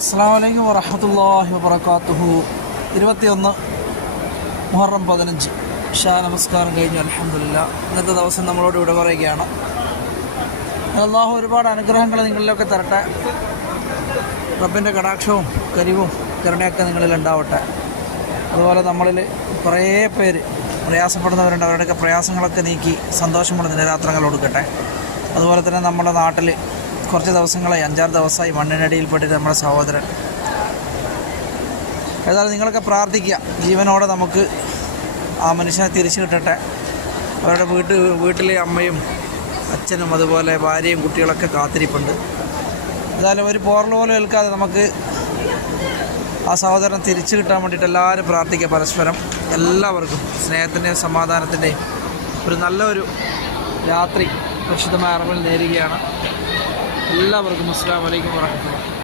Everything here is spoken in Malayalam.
അസ്സലാമു അലൈക്കും വറഹ്മത്തുള്ളാഹി വബറകാതുഹു. 21 മുഹറം 15 ഇശാ നമസ്കാരം കഴിഞ്ഞു. അൽഹംദുലില്ലാഹ്. ഇന്നത്തെ ദിവസം നമ്മളോട് ഇവിടെ പറയുകയാണ്. അല്ലാഹു ഒരുപാട് അനുഗ്രഹങ്ങൾ നിങ്ങളിലൊക്കെ തരട്ടെ. റബ്ബിൻ്റെ കടാക്ഷവും കരിവും കരുണയൊക്കെ നിങ്ങളിൽ ഉണ്ടാവട്ടെ. അതുപോലെ നമ്മളിൽ കുറേ പേര് പ്രയാസപ്പെടുന്നവരുണ്ട്. അവരുടെയൊക്കെ പ്രയാസങ്ങളൊക്കെ നീക്കി സന്തോഷമുള്ള ദിനരാത്രങ്ങൾ കൊടുക്കട്ടെ. അതുപോലെ തന്നെ നമ്മുടെ നാട്ടിൽ കുറച്ച് ദിവസങ്ങളായി 5-6 ദിവസമായി മണ്ണിനടിയിൽപ്പെട്ടിട്ട് നമ്മുടെ സഹോദരൻ. ഏതായാലും നിങ്ങളൊക്കെ പ്രാർത്ഥിക്കുക, ജീവനോടെ നമുക്ക് ആ മനുഷ്യനെ തിരിച്ചു കിട്ടട്ടെ. അവരുടെ വീട്ടിലെ അമ്മയും അച്ഛനും അതുപോലെ ഭാര്യയും കുട്ടികളൊക്കെ കാത്തിരിപ്പുണ്ട്. ഏതായാലും ഒരു പോറൽ പോലും ഏൽക്കാതെ നമുക്ക് ആ സഹോദരൻ തിരിച്ചു കിട്ടാൻ വേണ്ടിയിട്ട് എല്ലാവരും പ്രാർത്ഥിക്കുക. പരസ്പരം എല്ലാവർക്കും സ്നേഹത്തിൻ്റെയും സമാധാനത്തിൻ്റെയും ഒരു നല്ലൊരു രാത്രി പരിശുദ്ധമായ അറബിൽ നേരുകയാണ്. എല്ലാവർക്കും അസ്സലാമു അലൈക്കും വറഹ്മത്തുള്ളാഹി.